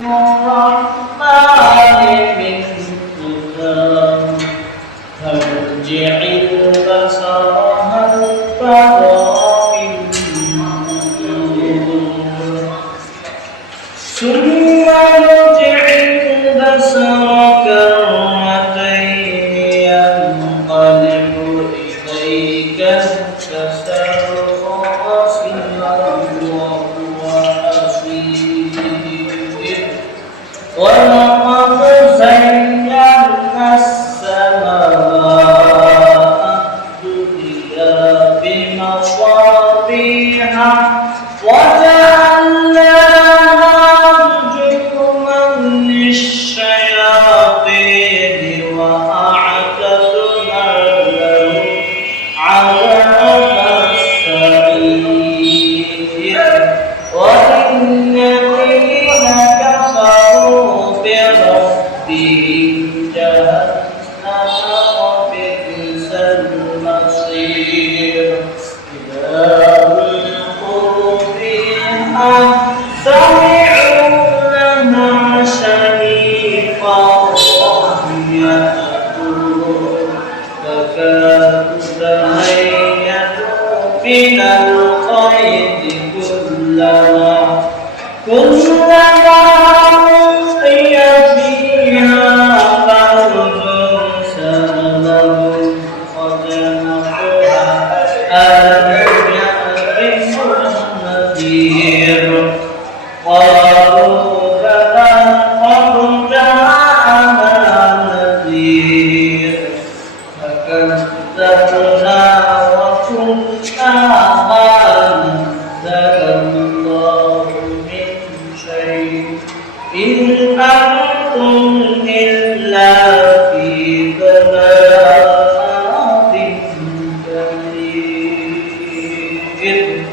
الرحمن من كتاب فارجع البصر هل ترى من فطور ثم ارجع البصر كرتين ينقلب إليك البصر خاسئا وهو حسير ولقد زينا السماء الدنيا بمصابيح وجعلناها رجوما للشياطين وأعتدنا لهم عذاب السعير وإن الذين كفروا بربهم جهنم وبئس المصير إذا ألقوا فيها سمعوا لها شهيقا وهي تفور تكاد تميز من الغيظ كلما ألقي فيها فوج سألهم خزنتها ألم يأتكم نذير قالوا بلى قد جاءنا نذير فكذبنا وكنا ما نزل الله من شيء إن أنتم إلا في ضلال كبير.